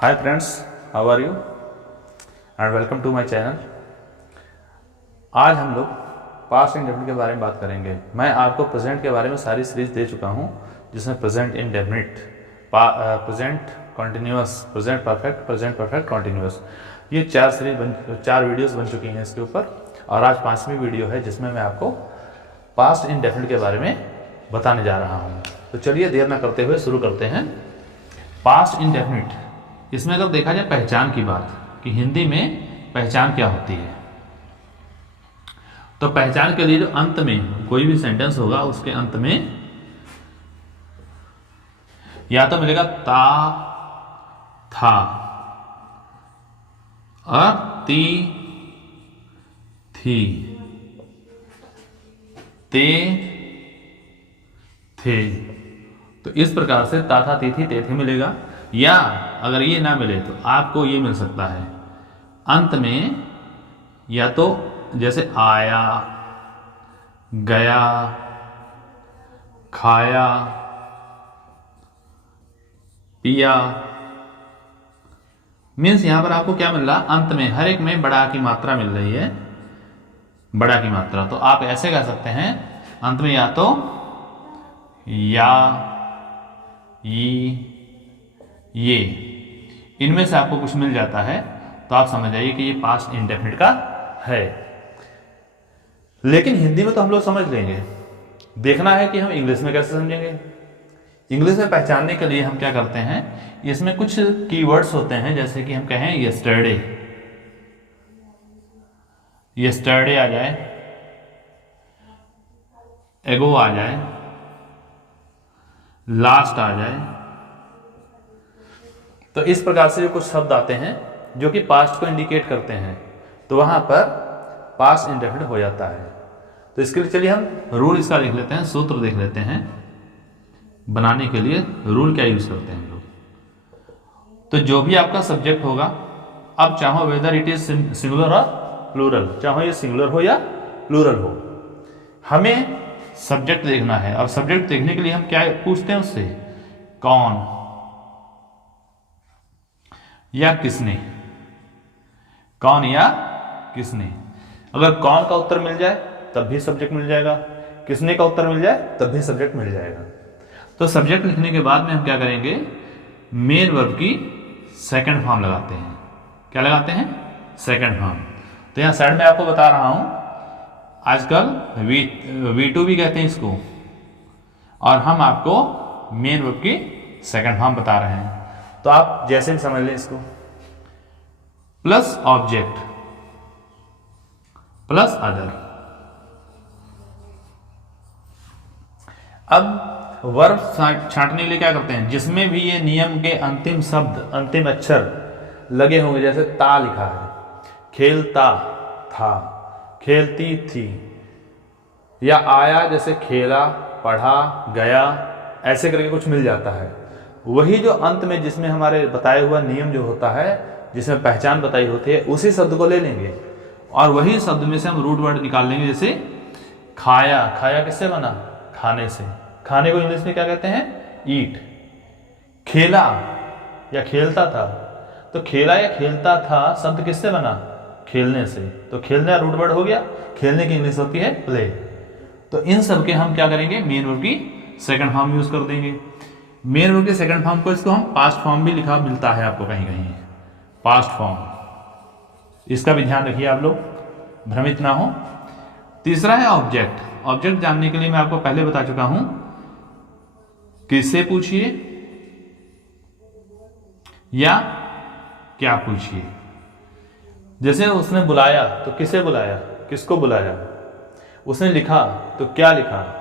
Hi friends, how are you and welcome to my channel. आज हम लोग past indefinite के बारे में बात करेंगे। मैं आपको प्रेजेंट के बारे में सारी सीरीज दे चुका हूँ, जिसमें present indefinite, present continuous, present perfect continuous, ये चार वीडियोस बन चुकी हैं इसके ऊपर। और आज 5वीं वीडियो है जिसमें मैं आपको पास्ट इंडेफिनिट के बारे में बताने जा रहा हूँ। तो चलिए देर न करते हुए शुरू करते हैं। पास्ट इंडेफिनिट, इसमें अगर देखा जाए पहचान की बात कि हिंदी में पहचान क्या होती है, तो पहचान के लिए जो अंत में कोई भी सेंटेंस होगा उसके अंत में या तो मिलेगा ता, था और ती, थी, ते, थे। तो इस प्रकार से ता, था, ती, थी, ते, थे मिलेगा। या अगर ये ना मिले तो आपको ये मिल सकता है अंत में, या तो जैसे आया, गया, खाया, पिया। मीन्स यहां पर आपको क्या मिल रहा, अंत में हर एक में बड़ा की मात्रा मिल रही है, बड़ा की मात्रा। तो आप ऐसे कह सकते हैं अंत में या तो या, ये, इनमें से आपको कुछ मिल जाता है तो आप समझ जाइए कि ये पास्ट इंडेफिनिट का है। लेकिन हिंदी में तो हम लोग समझ लेंगे, देखना है कि हम इंग्लिश में कैसे समझेंगे। इंग्लिश में पहचानने के लिए हम क्या करते हैं, इसमें कुछ कीवर्ड्स होते हैं, जैसे कि हम कहें यस्टरडे, यस्टरडे आ जाए, एगो आ जाए, लास्ट आ जाए। तो इस प्रकार से जो कुछ शब्द आते हैं जो कि पास्ट को इंडिकेट करते हैं, तो वहां पर पास्ट इंडेफिनिट हो जाता है। तो इसके लिए चलिए हम रूल इसका देख लेते हैं, सूत्र देख लेते हैं। बनाने के लिए रूल क्या यूज करते हैं हम लोग। तो जो भी आपका सब्जेक्ट होगा, अब चाहो वेदर इट इज सिंगुलर और प्लूरल, चाहो ये सिंगुलर हो या प्लूरल हो, हमें सब्जेक्ट देखना है। और सब्जेक्ट देखने के लिए हम क्या पूछते हैं उससे, कौन या किसने, कौन या किसने। अगर कौन का उत्तर मिल जाए तब भी सब्जेक्ट मिल जाएगा, किसने का उत्तर मिल जाए तब भी सब्जेक्ट मिल जाएगा। तो सब्जेक्ट लिखने के बाद में हम क्या करेंगे, मेन वर्ब की सेकंड फॉर्म लगाते हैं। क्या लगाते हैं, सेकंड फॉर्म। तो यहां साइड में आपको बता रहा हूं, आजकल V2 भी कहते हैं इसको, और हम आपको मेन वर्ब की सेकंड फॉर्म बता रहे हैं। तो आप जैसे भी समझ लें इसको, प्लस ऑब्जेक्ट प्लस अदर। अब वर्ब छांटने के लिए क्या करते हैं, जिसमें भी ये नियम के अंतिम शब्द, अंतिम अक्षर लगे होंगे, जैसे ता लिखा है, खेलता था, खेलती थी, या आया जैसे खेला, पढ़ा, गया, ऐसे करके कुछ मिल जाता है। वही जो अंत में जिसमें हमारे बताया हुआ नियम जो होता है, जिसमें पहचान बताई होती है, उसी शब्द को ले लेंगे और वही शब्द में से हम रूट वर्ड निकाल लेंगे। जैसे खाया, खाया किससे बना, खाने से, खाने को इंग्लिश में क्या कहते हैं, ईट। खेला या खेलता था, तो खेला या खेलता था शब्द किससे बना, खेलने से। तो खेलने रूट वर्ड हो गया, खेलने की इंग्लिश होती है प्ले। तो इन सब के हम क्या करेंगे, मेन वर्ब की सेकंड फॉर्म यूज कर देंगे। मेन वर्ब के सेकंड फॉर्म को, इसको हम पास्ट फॉर्म भी लिखा मिलता है आपको कहीं कहीं, पास्ट फॉर्म। इसका भी ध्यान रखिए आप लोग, भ्रमित ना हो। तीसरा है ऑब्जेक्ट। ऑब्जेक्ट जानने के लिए मैं आपको पहले बता चुका हूं, किससे पूछिए या क्या पूछिए। जैसे उसने बुलाया तो किसे बुलाया, किसको बुलाया। उसने लिखा तो क्या लिखा,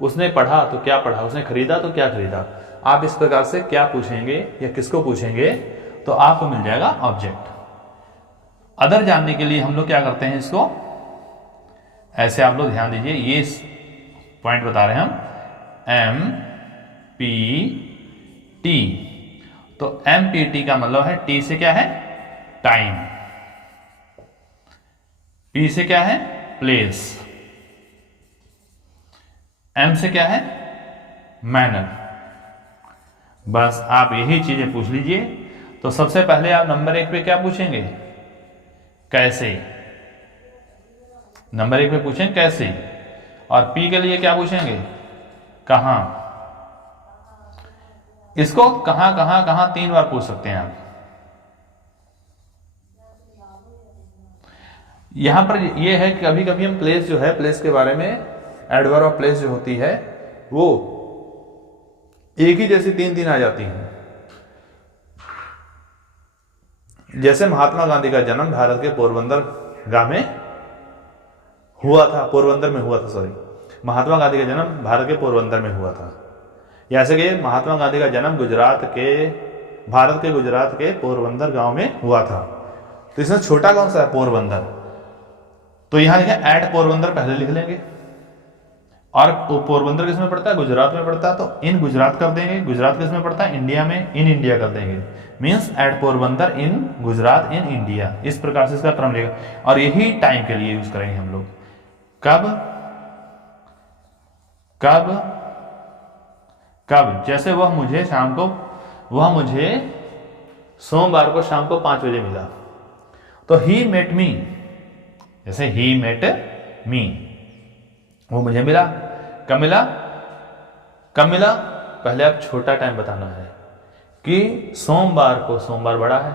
उसने पढ़ा तो क्या पढ़ा, उसने खरीदा तो क्या खरीदा। आप इस प्रकार से क्या पूछेंगे या किसको पूछेंगे तो आपको मिल जाएगा ऑब्जेक्ट। अदर जानने के लिए हम लोग क्या करते हैं, इसको ऐसे आप लोग ध्यान दीजिए, ये पॉइंट बता रहे हैं हम, MPT। तो MPT का मतलब है, T से क्या है, टाइम, P से क्या है, प्लेस, M से क्या है, मैनर। बस आप यही चीजें पूछ लीजिए तो तो सबसे पहले आप नंबर 1 पे क्या पूछेंगे, कैसे। नंबर 1 पे पूछेंगे कैसे, और पी के लिए क्या पूछेंगे, कहां। इसको कहां कहां कहां 3 बार पूछ सकते हैं आप। यहां पर ये है कि कभी कभी हम प्लेस जो है, प्लेस के बारे में एडवर्ब ऑफ प्लेस जो होती है वो एक ही जैसी 3 आ जाती हैं। जैसे महात्मा गांधी का जन्म भारत के पोरबंदर गांव में हुआ था, पोरबंदर में हुआ था, सॉरी, महात्मा गांधी का जन्म भारत के पोरबंदर में हुआ था। जैसे कि महात्मा गांधी का जन्म भारत के गुजरात के पोरबंदर गांव में हुआ था। तो इसमें छोटा कौन सा है, पोरबंदर। तो यहां लिखे एट पोरबंदर पहले लिख लेंगे, और पोरबंदर किसमें पड़ता है, गुजरात में पड़ता है, तो इन गुजरात कर देंगे। गुजरात किसमें पड़ता है, इंडिया में, इन इंडिया कर देंगे। Means at Porbandar in Gujarat in India. इस प्रकार से इसका क्रम लेगा, और यही टाइम के लिए यूज करेंगे हम लोग। कब कब कब, जैसे वह मुझे सोमवार को शाम को 5 बजे मिला, तो ही मेट मी। जैसे ही मेट मी, वो मुझे मिला। कब मिला, पहले आप छोटा टाइम बताना है कि सोमवार को सोमवार बड़ा है,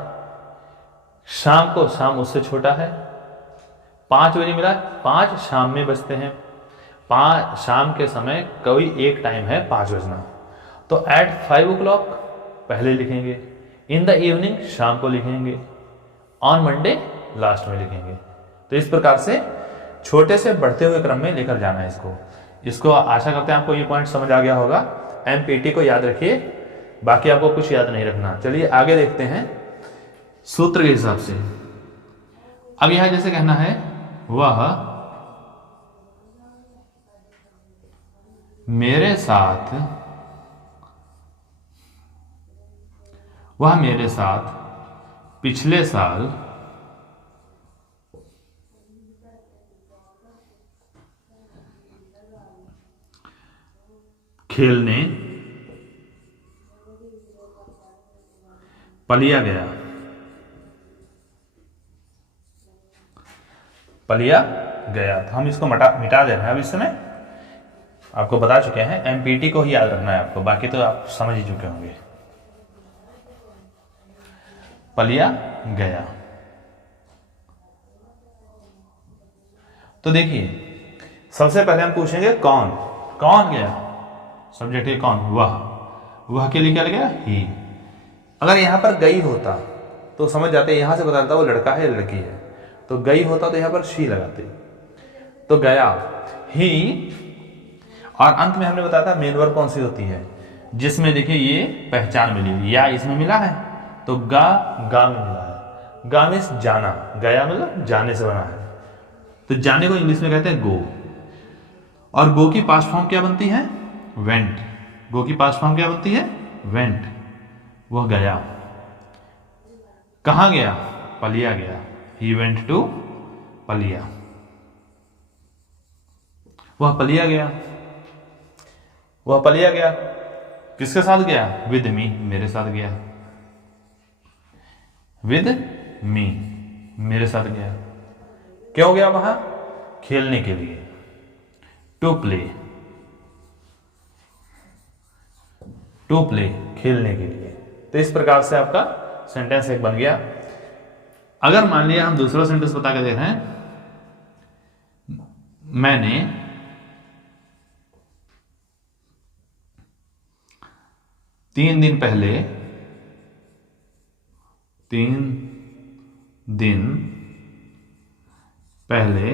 शाम को शाम उससे छोटा है, 5 बजे मिला। 5 शाम में बजते हैं, 5 शाम के समय कोई एक टाइम है 5 बजना, तो एट 5 o'clock पहले लिखेंगे, इन द इवनिंग शाम को लिखेंगे, ऑन मंडे लास्ट में लिखेंगे। तो इस प्रकार से छोटे से बढ़ते हुए क्रम में लेकर जाना है इसको। आशा करते हैं आपको ये पॉइंट समझ आ गया होगा। एमपीटी को याद रखिए, बाकी आपको कुछ याद नहीं रखना। चलिए आगे देखते हैं सूत्र के हिसाब से। अब यह जैसे कहना है, वह मेरे साथ पिछले साल खेलने पलिया गया। तो हम इसको मिटा दे रहे हैं। अब इस समय आपको बता चुके हैं, एमपीटी को ही याद रखना है आपको, बाकी तो आप समझ ही चुके होंगे। पलिया गया। तो देखिए सबसे पहले हम पूछेंगे कौन गया, सब्जेक्ट है कौन, वह के लिए क्या लगेगा, ही। अगर यहां पर गई होता तो समझ जाते, यहां से बता देता वो लड़का है या लड़की है, तो गई होता तो यहां पर शी लगाते, तो गया ही। और अंत में हमने बताया था मेन वर्ब कौन सी होती है, जिसमें देखिए ये पहचान मिली, या इसमें मिला है, तो गा में मिला है। गा मीन्स जाना, गया मतलब जाने से बना है, तो जाने को इंग्लिश में कहते हैं गो। और गो की पास्ट फॉर्म क्या बनती है, वेंट। गो की पास्ट फॉर्म क्या बनती है, वेंट। वह गया, कहां गया, पलिया गया। He went to Paliya. वह पलिया गया। किसके साथ गया, विद मी, मेरे साथ गया। विद मी, मेरे साथ गया। क्यों गया वहां, खेलने के लिए, टू प्ले, खेलने के लिए। तो इस प्रकार से आपका सेंटेंस एक बन गया। अगर मान लिया हम दूसरा सेंटेंस बता के देख रहे हैं, मैंने 3 दिन पहले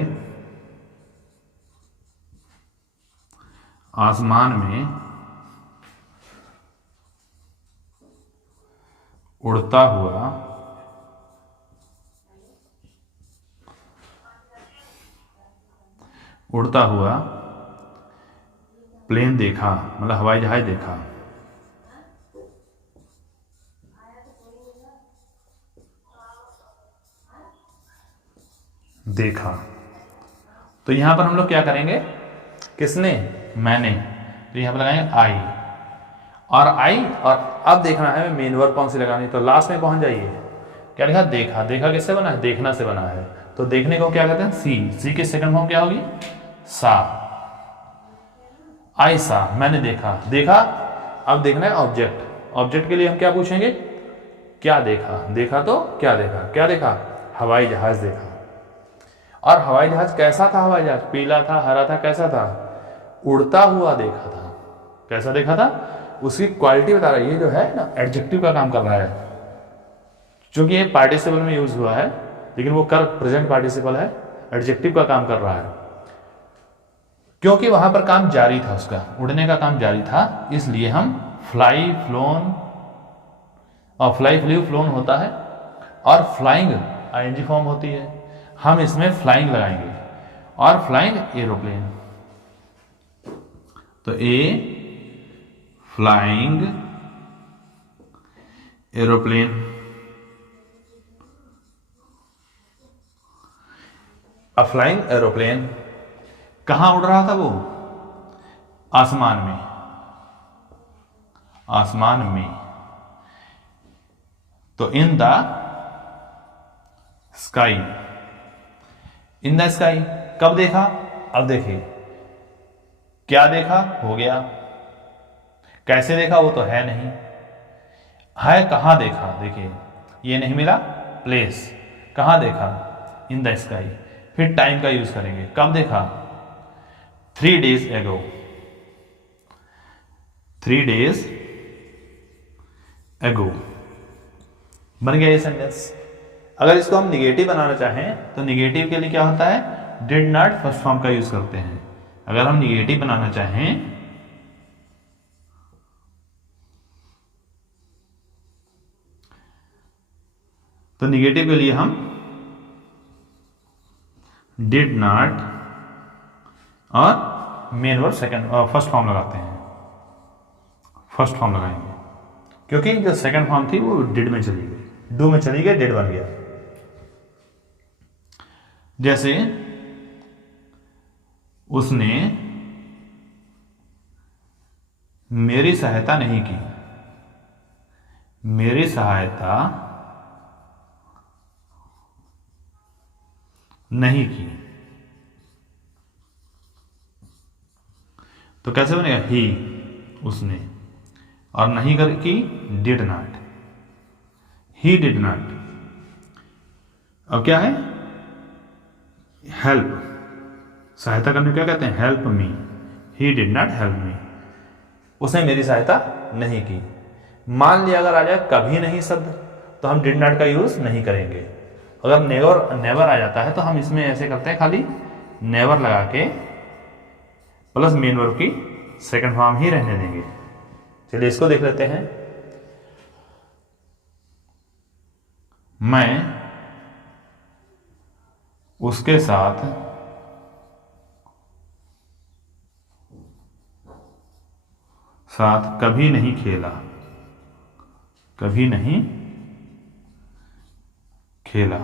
आसमान में उड़ता हुआ प्लेन देखा, मतलब हवाई जहाज देखा। तो यहां पर हम लोग क्या करेंगे, किसने, मैंने, तो यहां पर लगाएंगे और आई, और अब देखना है मेन वर्ब कौन सी लगानी, तो लास्ट में पहुंच जाइए। क्या लिखा? देखा। देखा किससे बना है? देखना से बना है। तो देखने को क्या कहते हैं? सी। सी की सेकंड फॉर्म क्या होगी? सा। आई सा, मैंने देखा। देखा, अब देखना है ऑब्जेक्ट। ऑब्जेक्ट के लिए हम क्या पूछेंगे? क्या देखा? देखा तो क्या देखा? क्या देखा? हवाई जहाज देखा। और हवाई जहाज कैसा था? हवाई जहाज पीला था, हरा था, कैसा था? उड़ता हुआ देखा था। कैसा देखा था? उसकी क्वालिटी बता रहा है। ये जो है ना एडजेक्टिव का काम कर रहा है, क्योंकि ये पार्टिसिपल में यूज हुआ है, लेकिन वो कर प्रेजेंट पार्टिसिपल है, एडजेक्टिव का काम कर रहा है, क्योंकि वहां पर काम जारी था, उसका उड़ने का काम जारी था, इसलिए हम फ्लाई, फ्लोन, और फ्लाई, फ्ल्यू, फ्लोन होता है, और फ्लाइंग आईएनजी फॉर्म होती है, हम इसमें फ्लाइंग लगाएंगे। और फ्लाइंग एरोप्लेन, तो a flying aeroplane. A flying aeroplane कहां उड़ रहा था वो? आसमान में। आसमान में। तो in the sky. In the sky कब देखा? अब देखिए, क्या देखा हो गया, कैसे देखा वो तो है नहीं, है कहां देखा। देखिए ये नहीं मिला, प्लेस। कहां देखा? In the sky. फिर टाइम का यूज करेंगे, कब देखा? 3 days एगो। 3 days एगो बन गया ये सेंटेंस। अगर इसको हम निगेटिव बनाना चाहें तो निगेटिव के लिए क्या होता है? डिड नॉट फर्स्ट फॉर्म का यूज करते हैं। अगर हम निगेटिव बनाना चाहें तो निगेटिव के लिए हम डिड नॉट और main verb second first form लगाते हैं। फर्स्ट फॉर्म लगाएंगे, क्योंकि जो सेकंड फॉर्म थी वो डिड में चली गई, डू में चली गई, डिड बन गया। जैसे उसने मेरी सहायता नहीं की। मेरी सहायता नहीं की, तो कैसे बनेगा? ही, उसने, और नहीं कर की, did not. He did not. अब क्या है? हेल्प। सहायता करने को क्या कहते हैं? Help me. He did not help me. उसने मेरी सहायता नहीं की। मान लिया अगर आ जाए कभी नहीं शब्द तो हम डिड नॉट का यूज नहीं करेंगे। अगर नेवर, नेवर आ जाता है तो हम इसमें ऐसे करते हैं, खाली नेवर लगा के प्लस मेन वर्ब की सेकंड फॉर्म ही रहने देंगे। चलिए इसको देख लेते हैं। मैं उसके साथ कभी नहीं खेला। कभी नहीं खेला।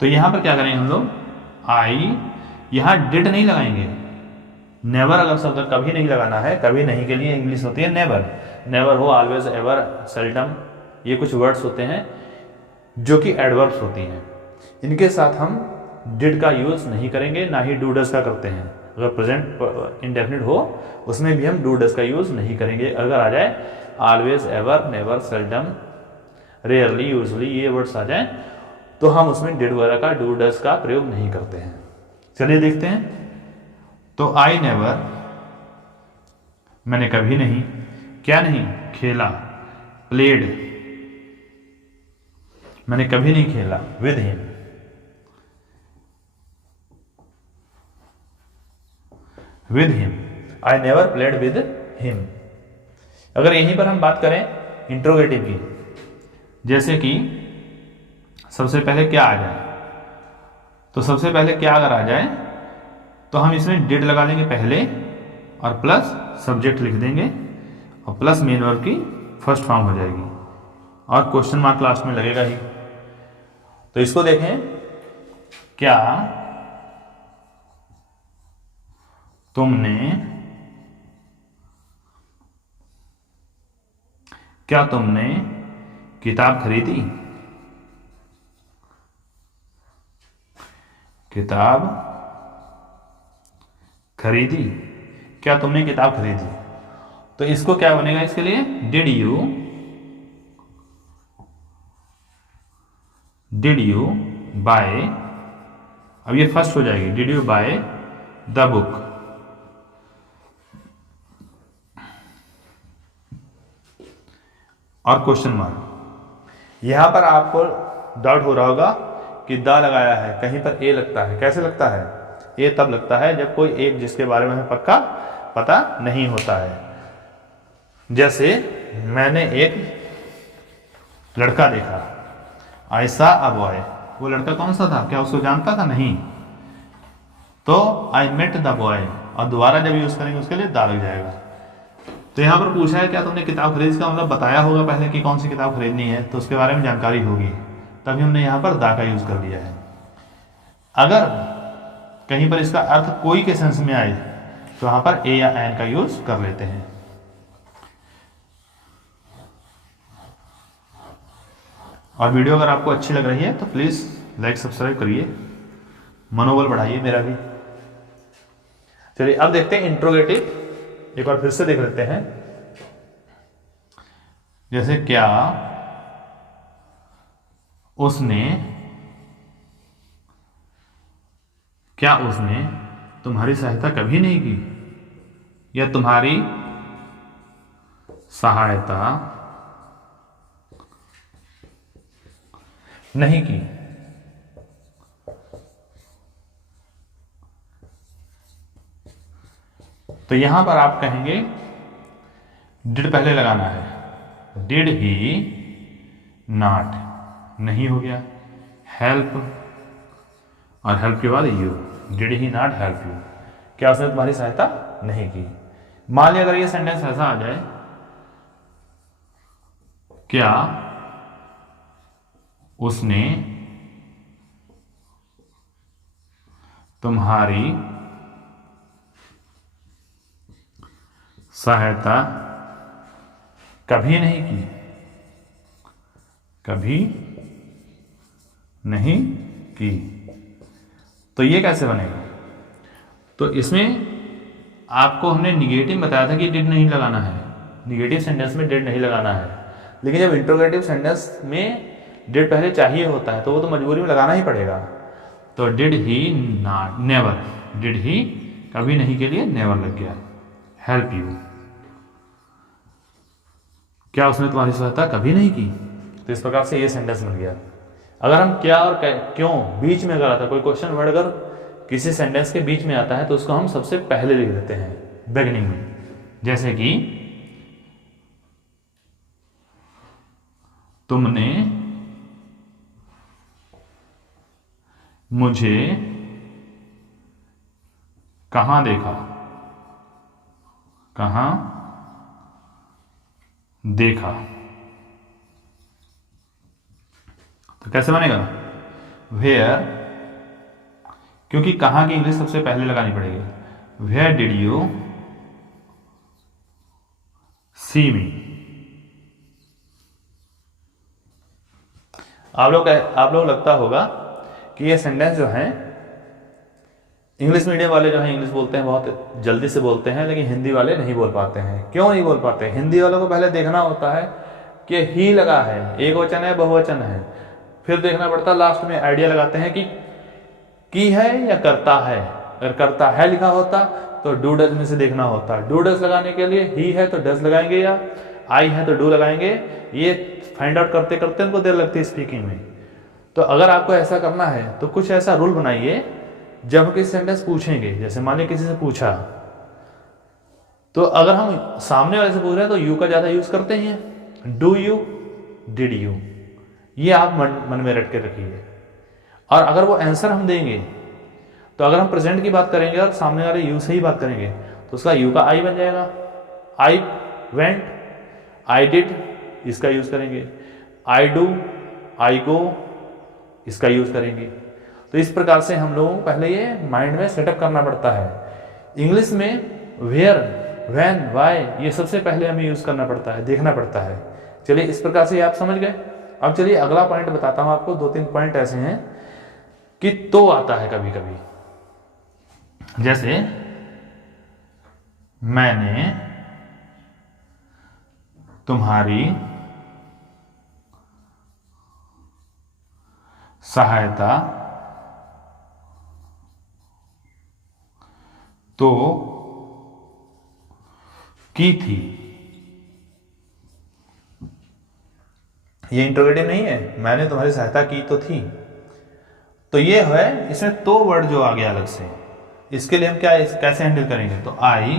तो यहां पर क्या करेंगे हम लोग? आई, यहां डिड नहीं लगाएंगे। नेवर अगर शब्द कभी नहीं लगाना है, कभी नहीं के लिए इंग्लिश होती है नेवर। नेवर हो, ऑलवेज, एवर, सेल्डम, ये कुछ वर्ड्स होते हैं जो कि एडवर्ब्स होती हैं। इनके साथ हम डिड का यूज नहीं करेंगे, ना ही डू डज का करते हैं। अगर प्रेजेंट इंडेफिनिट हो उसमें भी हम डू डज का यूज नहीं करेंगे। अगर आ जाए always, ever, never, seldom, rarely, usually, ये वर्ड्स आ जाए तो हम उसमें डिड वगैरह का, डू डज का प्रयोग नहीं करते हैं। चलिए देखते हैं। तो आई नेवर, मैंने कभी नहीं, क्या नहीं? खेला। प्लेड, मैंने कभी नहीं खेला with him. With him, I never played with him. अगर यहीं पर हम बात करें इंट्रोगेटिव की, जैसे कि सबसे पहले क्या आ जाए, तो सबसे पहले क्या अगर आ जाए तो हम इसमें डिड लगा देंगे पहले और प्लस सब्जेक्ट लिख देंगे और प्लस मेन वर्ब की फर्स्ट फॉर्म हो जाएगी और क्वेश्चन मार्क लास्ट में लगेगा ही। तो इसको देखें, क्या तुमने क्या तुमने किताब खरीदी? किताब खरीदी, क्या तुमने किताब खरीदी? तो इसको क्या बनेगा इसके लिए? डिड यू बाय, अब ये फर्स्ट हो जाएगी, did you by the book. और क्वेश्चन मार्क। यहां पर आपको डाउट हो रहा होगा कि द लगाया है, कहीं पर ए लगता है। कैसे लगता है? ए तब लगता है जब कोई एक जिसके बारे में हमें पक्का पता नहीं होता है। जैसे मैंने एक लड़का देखा, आई सा अ बॉय, वो लड़का कौन सा था? क्या उसको जानता था? नहीं। तो आई मेट द बॉय, और दोबारा जब यूज करेंगे उसके लिए दा लग जाएगा। तो यहाँ पर पूछा है क्या तुमने किताब खरीदी, का मतलब बताया होगा पहले कि कौन सी किताब खरीदनी है, तो उसके बारे में जानकारी होगी, तभी हमने यहाँ पर दा का यूज कर लिया है। अगर कहीं पर इसका अर्थ कोई के सेंस में आए तो यहाँ पर ए या एन का यूज कर लेते हैं। और वीडियो अगर आपको अच्छी लग रही है तो प्लीज लाइक सब्सक्राइब करिए, मनोबल बढ़ाइए मेरा भी। चलिए अब देखते हैं इंट्रोगेटिव, एक बार फिर से देख लेते हैं। जैसे क्या उसने तुम्हारी सहायता कभी नहीं की, या तुम्हारी सहायता नहीं की। तो यहां पर आप कहेंगे डिड पहले लगाना है, डिड ही नॉट, नहीं हो गया, हेल्प, और हेल्प के बाद you, did he not help you, क्या उसने तुम्हारी सहायता नहीं की। मान लिया अगर ये सेंटेंस ऐसा आ जाए, क्या उसने तुम्हारी सहायता कभी नहीं की, कभी नहीं की, तो ये कैसे बनेगा? तो इसमें आपको हमने निगेटिव बताया था कि डिड नहीं लगाना है, निगेटिव सेंटेंस में डिड नहीं लगाना है, लेकिन जब इंट्रोगेटिव सेंटेंस में डिड पहले चाहिए होता है तो वो तो मजबूरी में लगाना ही पड़ेगा। तो did he not, never, did he कभी नहीं के लिए नेवर लग गया, हेल्प यू, क्या उसने तुम्हारी सहायता कभी नहीं की। तो इस प्रकार से ये सेंटेंस बन गया। अगर हम क्या और क्यों बीच में अगर आता, कोई क्वेश्चन वर्ड अगर किसी सेंटेंस के बीच में आता है तो उसको हम सबसे पहले लिख देते हैं बिगिनिंग में। जैसे कि तुमने मुझे कहां देखा, कहां देखा, तो कैसे बनेगा? वेयर, क्योंकि कहां की इंग्लिश सबसे पहले लगानी पड़ेगी। वेयर डिड यू सी मी। आप लोग लगता होगा कि ये सेंटेंस जो है इंग्लिश मीडियम वाले जो हैं इंग्लिश बोलते हैं बहुत जल्दी से बोलते हैं, लेकिन हिंदी वाले नहीं बोल पाते हैं। क्यों नहीं बोल पाते? हिंदी वालों को पहले देखना होता है कि ही लगा है, एक वचन है बहुवचन है, फिर देखना पड़ता है, लास्ट में आइडिया लगाते हैं कि की है या करता है। अगर करता है लिखा होता तो डू डज में से देखना होता। डू डज लगाने के लिए ही है तो डज लगाएंगे, या आई है तो डू लगाएंगे। ये फाइंड आउट करते करते उनको देर लगती है स्पीकिंग में। तो अगर आपको ऐसा करना है तो कुछ ऐसा रूल बनाइए, जब किसी सेंटेंस पूछेंगे, जैसे मान लीजिए किसी से पूछा, तो अगर हम सामने वाले से पूछ रहे हैं तो यू का ज्यादा यूज करते हैं, डू यू, डिड यू, ये आप मन में रट के रखिए। और अगर वो आंसर हम देंगे तो अगर हम प्रेजेंट की बात करेंगे और सामने वाले यू से ही बात करेंगे तो उसका यू का आई बन जाएगा। आई वेंट, आई डिड, इसका यूज करेंगे। आई डू, आई गो, इसका यूज करेंगे। तो इस प्रकार से हम लोगों को पहले ये माइंड में सेटअप करना पड़ता है। इंग्लिश में वेयर, व्हेन, व्हाई, ये सबसे पहले हमें यूज करना पड़ता है, देखना पड़ता है। चलिए इस प्रकार से आप समझ गए। अब चलिए अगला पॉइंट बताता हूं आपको। 2-3 पॉइंट ऐसे हैं कि तो आता है कभी कभी, जैसे मैंने तुम्हारी सहायता तो की थी। ये इंट्रोगेटिव नहीं है, मैंने तुम्हारी सहायता की तो थी। तो ये है, इसमें तो वर्ड जो आ गया अलग से, इसके लिए हम क्या कैसे हैंडल करेंगे? तो आई,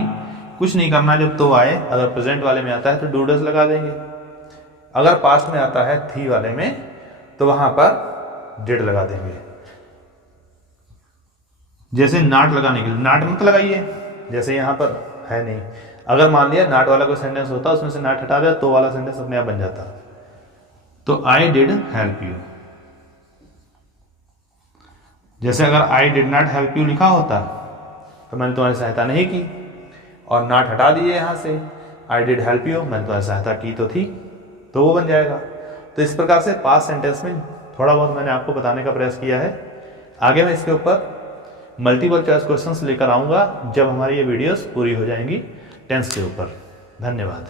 कुछ नहीं करना, जब तो आए, अगर प्रेजेंट वाले में आता है तो डूडस लगा देंगे, अगर पास्ट में आता है थी वाले में तो वहां पर डिड लगा देंगे। जैसे नाट लगाने के लिए नाट मत लगाइए, जैसे यहां पर है नहीं। अगर मान लिया नाट वाला कोई सेंटेंस होता, उसमें से नाट हटा दिया तो वाला सेंटेंस अपने आप बन जाता। तो आई डिड हेल्प यू, जैसे अगर I did not help you लिखा होता तो मैंने तुम्हारी सहायता नहीं की, और नॉट हटा दिए यहां से, आई डिड हेल्प यू, मैंने तुम्हारी सहायता की तो थी, तो वो बन जाएगा। तो इस प्रकार से पास्ट सेंटेंस में थोड़ा बहुत मैंने आपको बताने का प्रयास किया है। आगे मैं इसके ऊपर मल्टीपल चॉइस क्वेश्चंस लेकर आऊंगा जब हमारी ये वीडियोस पूरी हो जाएंगी टेंस के ऊपर। धन्यवाद।